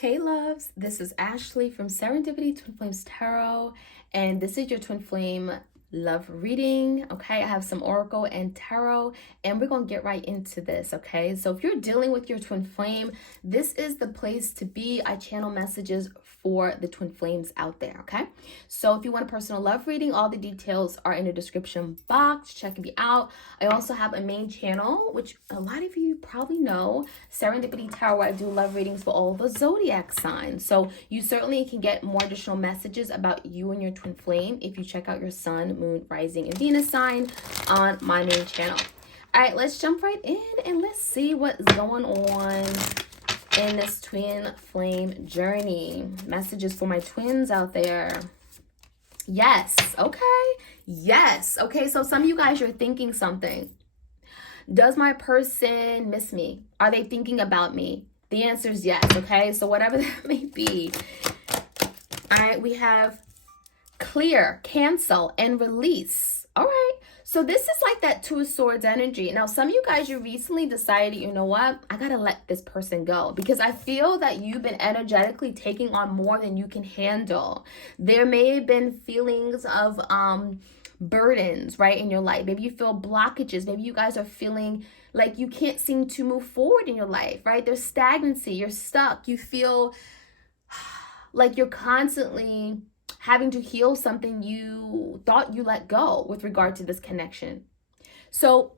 Hey loves, this is Ashley from Serendipity Twin Flames Tarot, and this is your Twin Flame love reading. Okay, I have some oracle and tarot, and we're gonna get right into this. Okay, so if you're dealing with your twin flame, this is the place to be. I channel messages for the twin flames out there. Okay, so if you want a personal love reading, all the details are in the description box. Check me out. I also have a main channel, which a lot of you probably know, Serendipity Tarot, where I do love readings for all the zodiac signs. So you certainly can get more additional messages about you and your twin flame if you check out your sun, moon, rising, and Venus sign on my main channel. All right, let's jump right in and let's see what's going on in this twin flame journey. Messages for my twins out there. Yes, okay. Yes, okay. So some of you guys, you're thinking something. Does my person miss me? Are they thinking about me? The answer is yes, okay? So whatever that may be. All right, we have clear, cancel, and release. All right. So this is like that Two of Swords energy. Now, some of you guys, you recently decided, you know what? I got to let this person go because I feel that you've been energetically taking on more than you can handle. There may have been feelings of burdens, right, in your life. Maybe you feel blockages. Maybe you guys are feeling like you can't seem to move forward in your life, right? There's stagnancy. You're stuck. You feel like you're constantly having to heal something you thought you let go with regard to this connection. So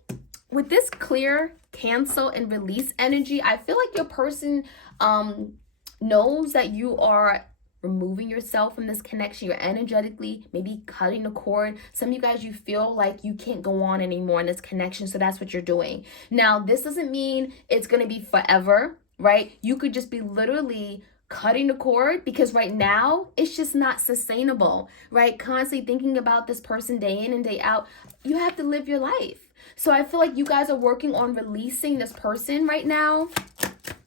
with this clear, cancel, and release energy, I feel like your person knows that you are removing yourself from this connection. You're energetically maybe cutting the cord. Some of you guys, you feel like you can't go on anymore in this connection, so that's what you're doing. Now, this doesn't mean it's going to be forever, right? You could just be literally cutting the cord because right now it's just not sustainable, right? Constantly thinking about this person day in and day out. You have to live your life. So I feel like you guys are working on releasing this person right now.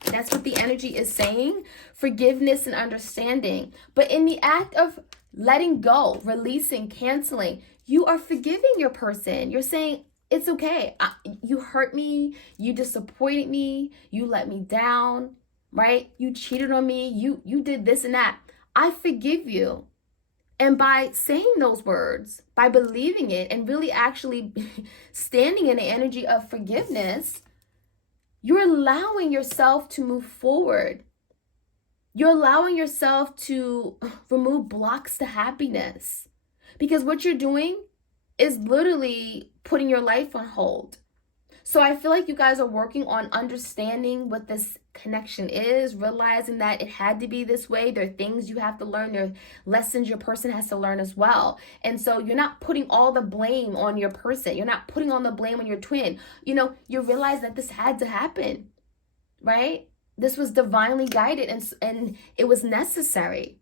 That's what the energy is saying. Forgiveness and understanding. But in the act of letting go, releasing, canceling, you are forgiving your person. You're saying, it's okay. You hurt me. You disappointed me. You let me down. Right? You cheated on me. You did this and that. I forgive you. And by saying those words, by believing it and really actually standing in the energy of forgiveness, you're allowing yourself to move forward. You're allowing yourself to remove blocks to happiness. Because what you're doing is literally putting your life on hold. So I feel like you guys are working on understanding what this connection is, realizing that it had to be this way. There are things you have to learn. There are lessons your person has to learn as well. And so you're not putting all the blame on your person. You're not putting all the blame on your twin. You know, you realize that this had to happen, right? This was divinely guided and it was necessary.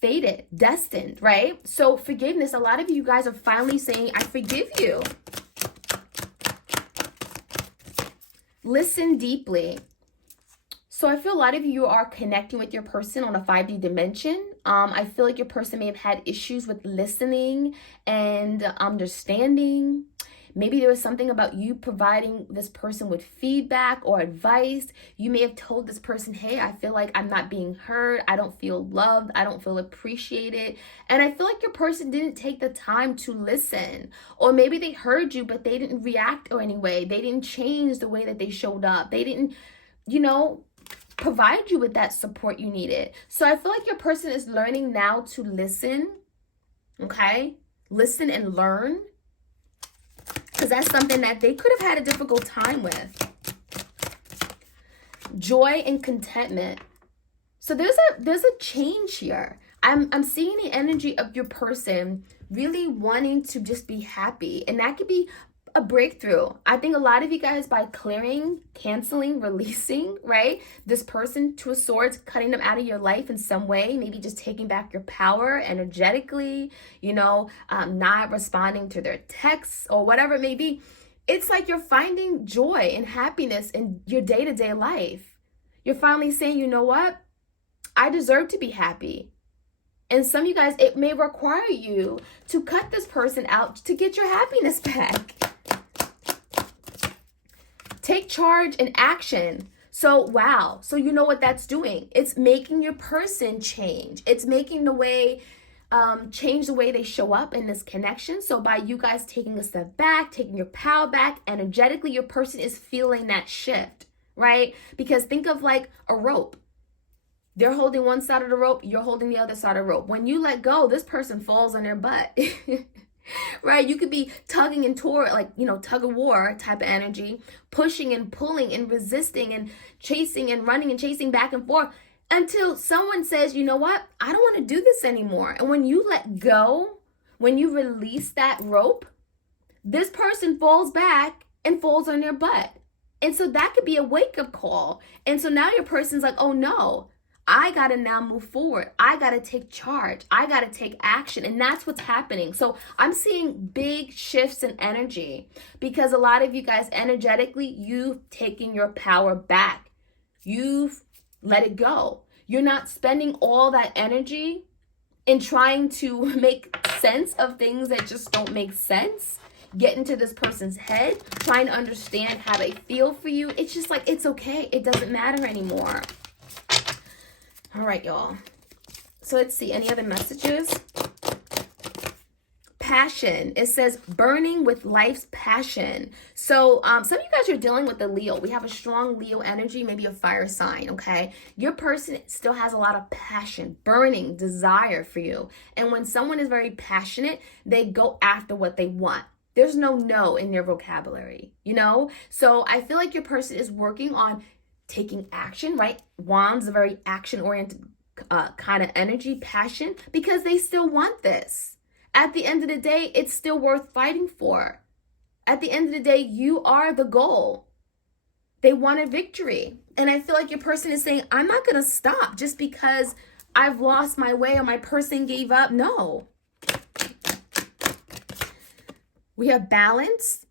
Fated, destined, right? So forgiveness, a lot of you guys are finally saying, I forgive you. Listen deeply. So I feel a lot of you are connecting with your person on a 5D dimension. I feel like your person may have had issues with listening and understanding. Maybe there was something about you providing this person with feedback or advice. You may have told this person, hey, I feel like I'm not being heard. I don't feel loved. I don't feel appreciated. And I feel like your person didn't take the time to listen. Or maybe they heard you, but they didn't react or any way. They didn't change the way that they showed up. They didn't, provide you with that support you needed. So I feel like your person is learning now to listen, okay? Listen and learn. Because that's something that they could have had a difficult time with. Joy and contentment. So there's a change here. I'm seeing the energy of your person really wanting to just be happy. And that could be a breakthrough. I think a lot of you guys, by clearing, canceling, releasing, right? This person, Two of Swords, cutting them out of your life in some way, maybe just taking back your power energetically, not responding to their texts or whatever it may be. It's like you're finding joy and happiness in your day-to-day life. You're finally saying, you know what? I deserve to be happy. And some of you guys, it may require you to cut this person out to get your happiness back. Take charge and action. So, wow. So you know what that's doing? It's making your person change. It's making the way, change the way they show up in this connection. So by you guys taking a step back, taking your power back, energetically, your person is feeling that shift, right? Because think of like a rope. They're holding one side of the rope, you're holding the other side of the rope. When you let go, this person falls on their butt. Right? You could be tugging and toward, like, tug of war type of energy, pushing and pulling and resisting and chasing and running and chasing back and forth until someone says, you know what? I don't want to do this anymore. And when you let go, when you release that rope, this person falls back and falls on their butt. And so that could be a wake-up call. And so now your person's like, oh no, I got to now move forward. I got to take charge. I got to take action. And that's what's happening. So I'm seeing big shifts in energy because a lot of you guys energetically, you've taken your power back. You've let it go. You're not spending all that energy in trying to make sense of things that just don't make sense. Get into this person's head, trying to understand how they feel for you. It's just like, it's okay. It doesn't matter anymore. All right, y'all. So let's see. Any other messages? Passion. It says burning with life's passion. So some of you guys are dealing with the Leo. We have a strong Leo energy, maybe a fire sign, okay? Your person still has a lot of passion, burning desire for you. And when someone is very passionate, they go after what they want. There's no in their vocabulary, So I feel like your person is working on taking action, right? Wands, a very action-oriented kind of energy, passion, because they still want this. At the end of the day, it's still worth fighting for. At the end of the day, you are the goal. They want a victory. And I feel like your person is saying, I'm not going to stop just because I've lost my way or my person gave up. No. We have balance.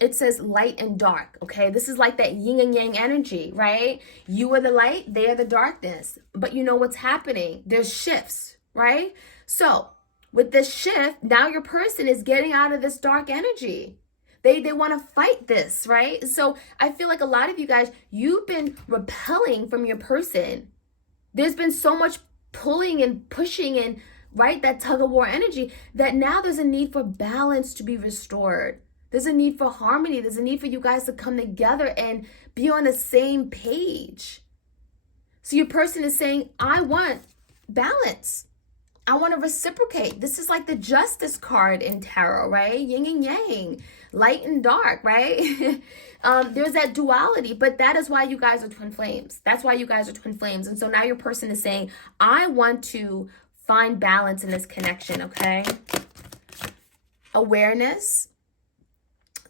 It says light and dark, okay? This is like that yin and yang energy, right? You are the light, they are the darkness. But you know what's happening? There's shifts, right? So with this shift, now your person is getting out of this dark energy. They want to fight this, right? So I feel like a lot of you guys, you've been repelling from your person. There's been so much pulling and pushing and, right, that tug of war energy that now there's a need for balance to be restored. There's a need for harmony. There's a need for you guys to come together and be on the same page. So your person is saying, I want balance. I want to reciprocate. This is like the justice card in tarot, right? Yin and yang, light and dark, right? There's that duality, but that is why you guys are twin flames. That's why you guys are twin flames. And so now your person is saying, I want to find balance in this connection, okay? Awareness.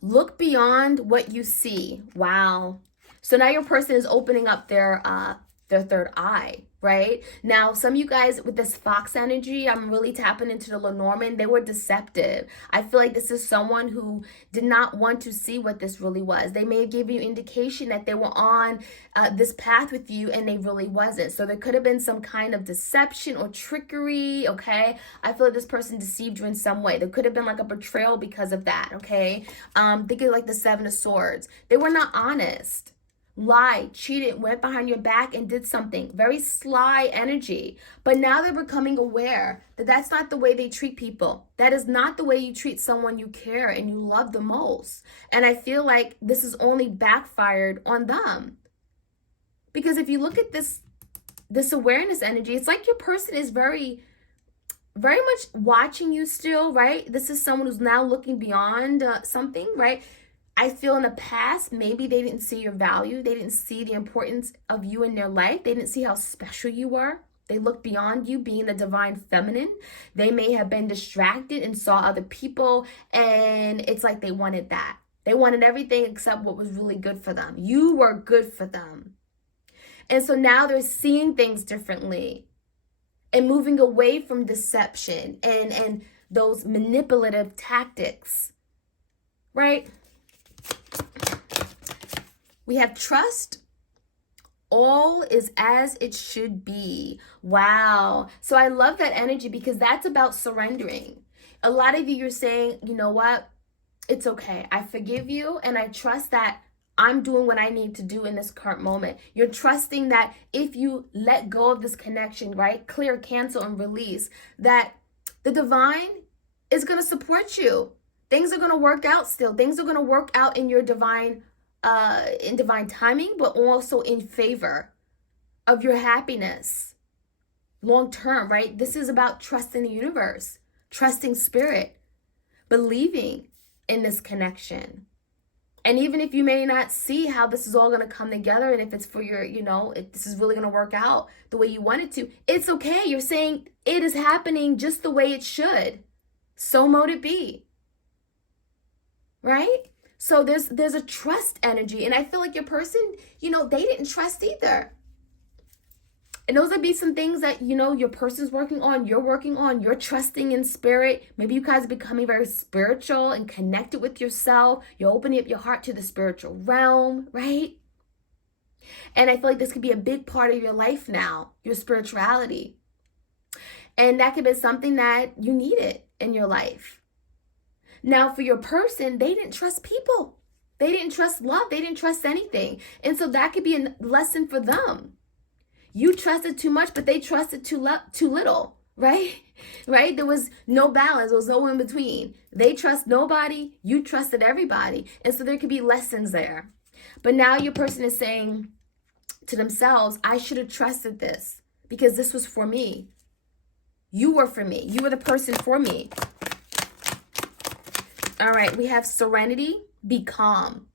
Look beyond what you see. Wow. So now your person is opening up their third eye, right? Now, some of you guys with this fox energy, I'm really tapping into the Lenormand. They were deceptive. I feel like this is someone who did not want to see what this really was. They may have given you indication that they were on this path with you and they really wasn't. So there could have been some kind of deception or trickery, okay? I feel like this person deceived you in some way. There could have been like a betrayal because of that, okay? Think of like the Seven of Swords. They were not honest. Lied, cheated, went behind your back and did something. Very sly energy. But now they're becoming aware that that's not the way they treat people. That is not the way you treat someone you care and you love the most. And I feel like this is only backfired on them. Because if you look at this awareness energy, it's like your person is very much watching you still, right? This is someone who's now looking beyond something, right? I feel in the past, maybe they didn't see your value. They didn't see the importance of you in their life. They didn't see how special you were. They looked beyond you being the divine feminine. They may have been distracted and saw other people, and it's like they wanted that. They wanted everything except what was really good for them. You were good for them. And so now they're seeing things differently and moving away from deception and those manipulative tactics, right? We have trust. All is as it should be. Wow. So I love that energy because that's about surrendering. A lot of you, you're saying, you know what? It's okay. I forgive you and I trust that I'm doing what I need to do in this current moment. You're trusting that if you let go of this connection, right? Clear, cancel, and release, that the divine is going to support you. Things are going to work out still. Things are going to work out in your divine timing, but also in favor of your happiness long term, right? This is about trusting the universe, trusting spirit, believing in this connection. And even if you may not see how this is all going to come together, and if it's for your, if this is really going to work out the way you want it to, it's okay. You're saying it is happening just the way it should. So mote it be. Right? So there's a trust energy. And I feel like your person, they didn't trust either. And those would be some things that, your person's working on, you're working on, you're trusting in spirit. Maybe you guys are becoming very spiritual and connected with yourself. You're opening up your heart to the spiritual realm, right? And I feel like this could be a big part of your life now, your spirituality. And that could be something that you needed in your life. Now, for your person, they didn't trust people. They didn't trust love. They didn't trust anything. And so that could be a lesson for them. You trusted too much, but they trusted too little, right? Right? There was no balance. There was no in between. They trust nobody. You trusted everybody. And so there could be lessons there. But now your person is saying to themselves, I should have trusted this because this was for me. You were for me. You were the person for me. All right. We have serenity. Be calm.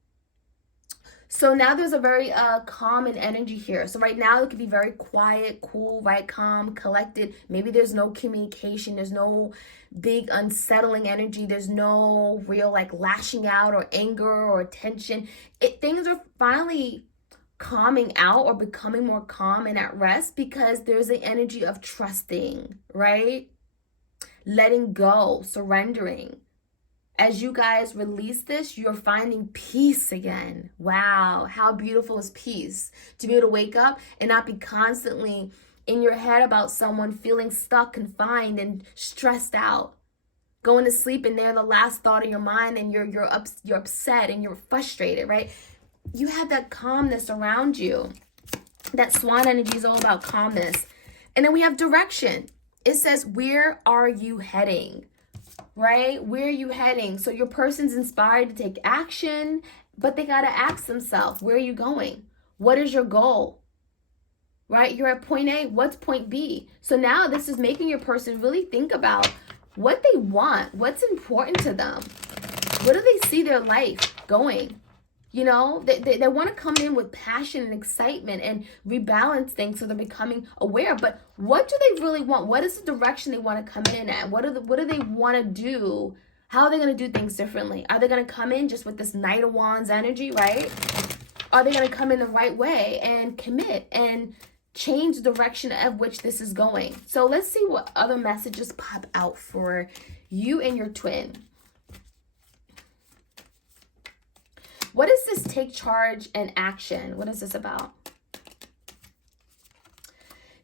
So now there's a very calm and energy here. So right now it could be very quiet, cool, right? Calm, collected. Maybe there's no communication. There's no big unsettling energy. There's no real lashing out or anger or tension. Things are finally calming out or becoming more calm and at rest because there's the energy of trusting, right? Letting go, surrendering. As you guys release this, you're finding peace again. Wow, how beautiful is peace? To be able to wake up and not be constantly in your head about someone, feeling stuck, confined, and stressed out. Going to sleep and they're the last thought in your mind and you're upset and you're frustrated, right? You have that calmness around you. That swan energy is all about calmness. And then we have direction. It says, where are you heading? Right? Where are you heading? So your person's inspired to take action, but they got to ask themselves, where are you going? What is your goal? Right? You're at point A. What's point B? So now this is making your person really think about what they want. What's important to them? Where do they see their life going? They want to come in with passion and excitement and rebalance things so they're becoming aware. But what do they really want? What is the direction they want to come in at? What do they want to do? How are they going to do things differently? Are they going to come in just with this Knight of Wands energy, right? Are they going to come in the right way and commit and change the direction of which this is going? So let's see what other messages pop out for you and your twin. What is this take charge and action? What is this about?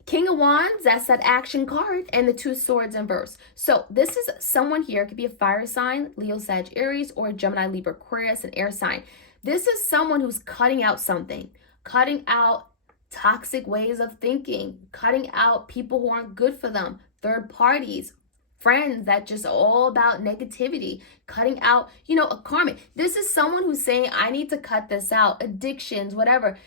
King of Wands, that's that action card, and the Two of Swords in verse. So this is someone here. It could be a fire sign, Leo, Sag, Aries, or Gemini, Libra, Aquarius, an air sign. This is someone who's cutting out something, cutting out toxic ways of thinking, cutting out people who aren't good for them, third parties, friends that just all about negativity, cutting out, a karmic. This is someone who's saying, I need to cut this out, addictions, whatever,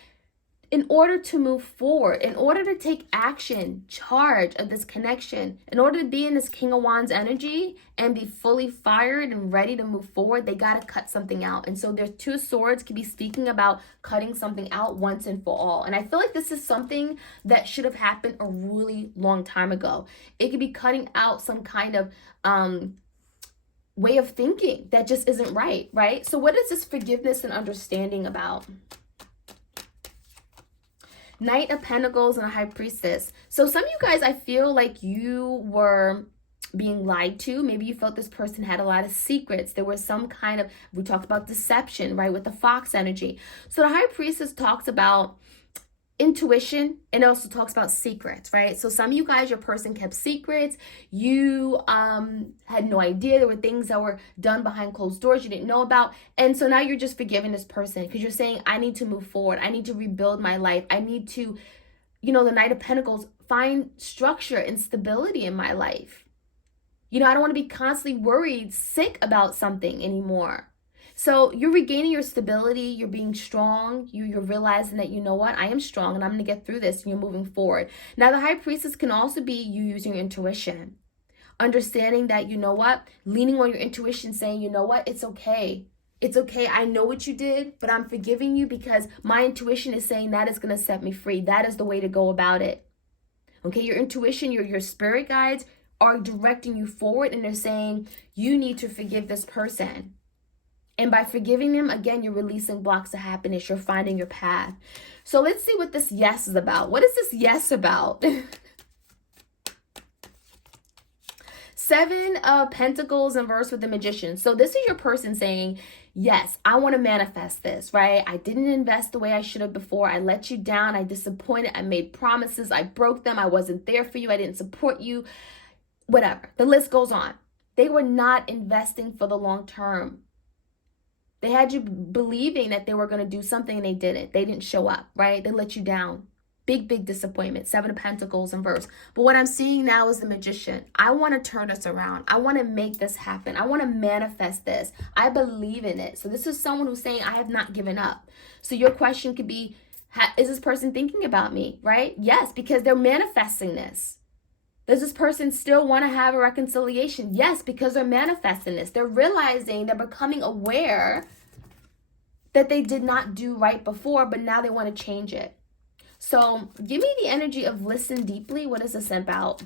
in order to move forward, in order to take action, charge of this connection, in order to be in this King of Wands energy and be fully fired and ready to move forward, they got to cut something out. And so there's Two of Swords could be speaking about cutting something out once and for all. And I feel like this is something that should have happened a really long time ago. It could be cutting out some kind of way of thinking that just isn't right, right? So what is this forgiveness and understanding about? Knight of Pentacles and a High Priestess. So some of you guys, I feel like you were being lied to. Maybe you felt this person had a lot of secrets. There was some kind of, we talked about deception, right, with the Fox energy. So the High Priestess talks about intuition, and it also talks about secrets, right? So some of you guys, your person kept secrets. You had no idea there were things that were done behind closed doors you didn't know about. And so now you're just forgiving this person because you're saying, I need to move forward. I need to rebuild my life. I need to, the Knight of Pentacles, find structure and stability in my life. I don't want to be constantly worried, sick about something anymore. So you're regaining your stability, you're being strong, you're realizing that, I am strong and I'm going to get through this, and you're moving forward. Now, the High Priestess can also be you using your intuition. Understanding that, leaning on your intuition, saying, it's okay. It's okay. I know what you did, but I'm forgiving you because my intuition is saying that is going to set me free. That is the way to go about it. Okay, your intuition, your spirit guides are directing you forward, and they're saying you need to forgive this person. And by forgiving them, again, you're releasing blocks of happiness. You're finding your path. So let's see what this yes is about. What is this yes about? 7 of Pentacles in verse with the Magician. So this is your person saying, yes, I want to manifest this, right? I didn't invest the way I should have before. I let you down. I disappointed. I made promises. I broke them. I wasn't there for you. I didn't support you. Whatever. The list goes on. They were not investing for the long term. They had you believing that they were going to do something and they didn't. They didn't show up, right? They let you down. Big, big disappointment. 7 of Pentacles in verse. But what I'm seeing now is the Magician. I want to turn this around. I want to make this happen. I want to manifest this. I believe in it. So this is someone who's saying, I have not given up. So your question could be, is this person thinking about me, right? Yes, because they're manifesting this. Does this person still want to have a reconciliation? Yes, because they're manifesting this. They're realizing, they're becoming aware that they did not do right before, but now they want to change it. So give me the energy of listen deeply. What is this about?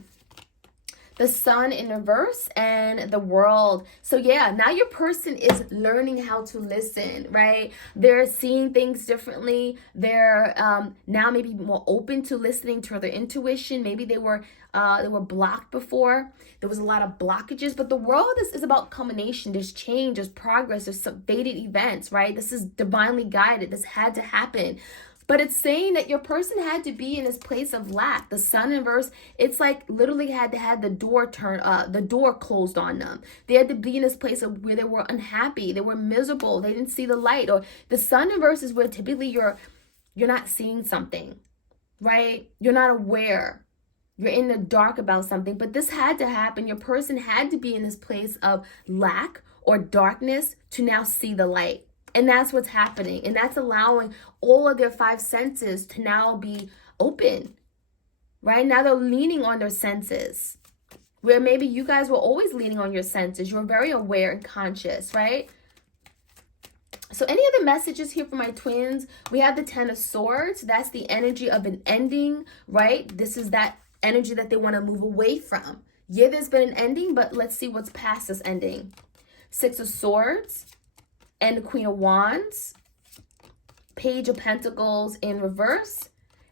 The Sun in reverse and the World. So yeah, now your person is learning how to listen, right? They're seeing things differently. They're now maybe more open to listening to their intuition. Maybe they were blocked before. There was a lot of blockages, but the World is about culmination. There's change, there's progress, there's some fated events, right? This is divinely guided. This had to happen. But it's saying that your person had to be in this place of lack. The Sun in verse, it's like literally had to have the door the door closed on them. They had to be in this place of where they were unhappy. They were miserable. They didn't see the light. Or the Sun in verse is where typically you're not seeing something, right? You're not aware. You're in the dark about something. But this had to happen. Your person had to be in this place of lack or darkness to now see the light. And that's what's happening. And that's allowing all of their 5 senses to now be open. Right? Now they're leaning on their senses. Where maybe you guys were always leaning on your senses. You were very aware and conscious, right? So any other messages here for my twins? We have the 10 of Swords. That's the energy of an ending, right? This is that energy that they want to move away from. Yeah, there's been an ending, but let's see what's past this ending. 6 of Swords. And the Queen of Wands, Page of Pentacles in reverse,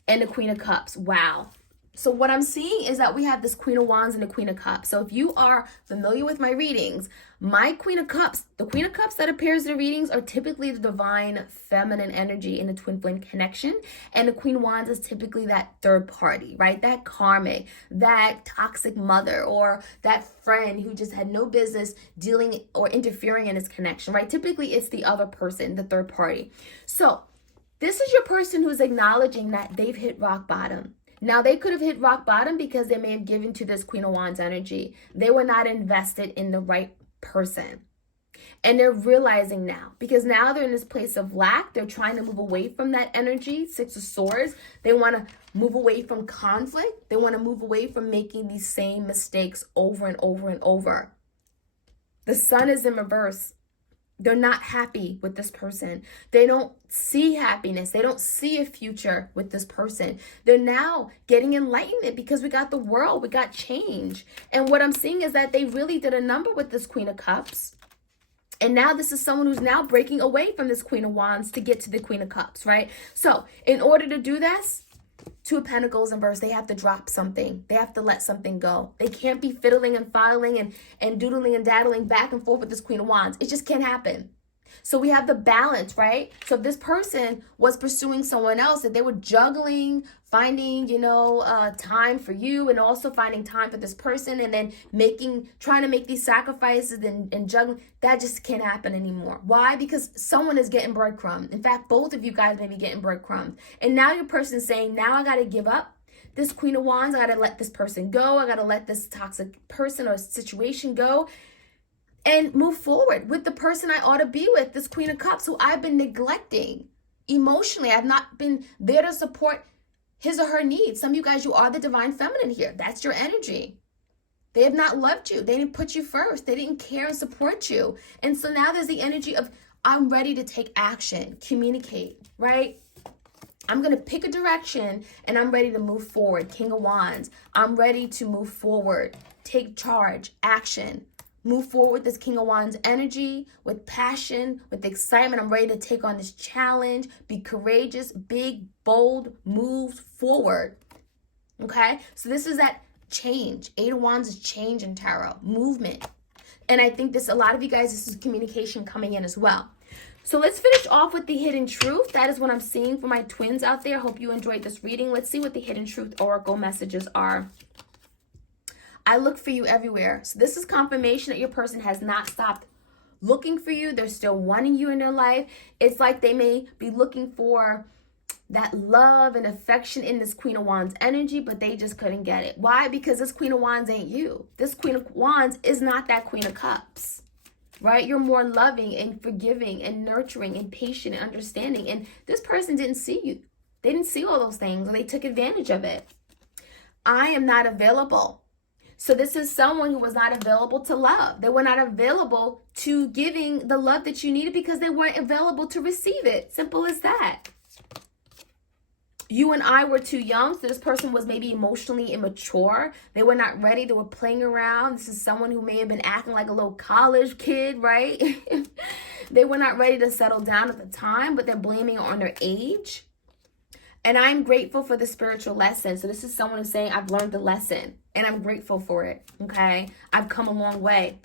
and the Queen of Cups. Wow. So what I'm seeing is that we have this Queen of Wands and the Queen of Cups. So if you are familiar with my readings, my Queen of Cups, the Queen of Cups that appears in the readings are typically the divine feminine energy in the twin flame connection. And the Queen of Wands is typically that third party, right? That karmic, that toxic mother, or that friend who just had no business dealing or interfering in this connection, right? Typically it's the other person, the third party. So this is your person who's acknowledging that they've hit rock bottom. Now, they could have hit rock bottom because they may have given to this Queen of Wands energy. They were not invested in the right person. And they're realizing now, because now they're in this place of lack. They're trying to move away from that energy. 6 of Swords. They want to move away from conflict. They want to move away from making these same mistakes over and over and over. The Sun is in reverse. They're not happy with this person. They don't see happiness. They don't see a future with this person. They're now getting enlightenment because we got the World, we got change. And what I'm seeing is that they really did a number with this Queen of Cups. And now this is someone who's now breaking away from this Queen of Wands to get to the Queen of Cups, right? So in order to do this, 2 of Pentacles in verse, they have to drop something. They have to let something go. They can't be fiddling and filing and doodling and daddling back and forth with this Queen of Wands. It just can't happen. So we have the balance, right? So if this person was pursuing someone else, that they were juggling, finding, time for you and also finding time for this person, and then trying to make these sacrifices and juggling, that just can't happen anymore. Why? Because someone is getting breadcrumbs. In fact, both of you guys may be getting breadcrumbs. And now your person's saying, now I got to give up this Queen of Wands. I got to let this person go. I got to let this toxic person or situation go and move forward with the person I ought to be with, this Queen of Cups, who I've been neglecting emotionally. I've not been there to support his or her needs. Some of you guys, you are the divine feminine here. That's your energy. They have not loved you. They didn't put you first. They didn't care and support you. And so now there's the energy of, I'm ready to take action, communicate, right? I'm going to pick a direction and I'm ready to move forward. King of Wands. I'm ready to move forward, take charge, action. Move forward with this King of Wands energy, with passion, with excitement. I'm ready to take on this challenge, be courageous, big, bold, move forward. Okay? So this is that change. Eight of Wands is change in tarot, movement. And I think a lot of you guys, this is communication coming in as well. So let's finish off with the hidden truth. That is what I'm seeing for my twins out there. Hope you enjoyed this reading. Let's see what the hidden truth oracle messages are. I look for you everywhere. So this is confirmation that your person has not stopped looking for you. They're still wanting you in their life. It's like they may be looking for that love and affection in this Queen of Wands energy, but they just couldn't get it. Why? Because this Queen of Wands ain't you. This Queen of Wands is not that Queen of Cups, right? You're more loving and forgiving and nurturing and patient and understanding. And this person didn't see you. They didn't see all those things, or they took advantage of it. I am not available. So this is someone who was not available to love. They were not available to giving the love that you needed because they weren't available to receive it. Simple as that. You and I were too young. So this person was maybe emotionally immature. They were not ready. They were playing around. This is someone who may have been acting like a little college kid, right? They were not ready to settle down at the time, but they're blaming it on their age. And I'm grateful for the spiritual lesson. So this is someone who's saying, I've learned the lesson and I'm grateful for it. Okay. I've come a long way.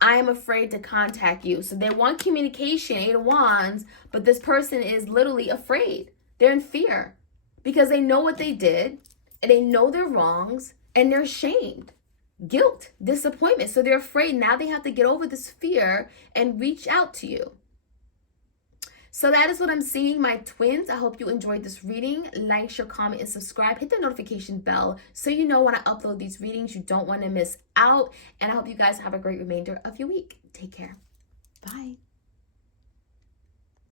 I am afraid to contact you. So they want communication, Eight of Wands, but this person is literally afraid. They're in fear because they know what they did and they know their wrongs and they're ashamed, guilt, disappointment. So they're afraid. Now they have to get over this fear and reach out to you. So that is what I'm seeing, my twins. I hope you enjoyed this reading. Like, share, comment, and subscribe. Hit the notification bell so you know when I upload these readings. You don't want to miss out. And I hope you guys have a great remainder of your week. Take care. Bye.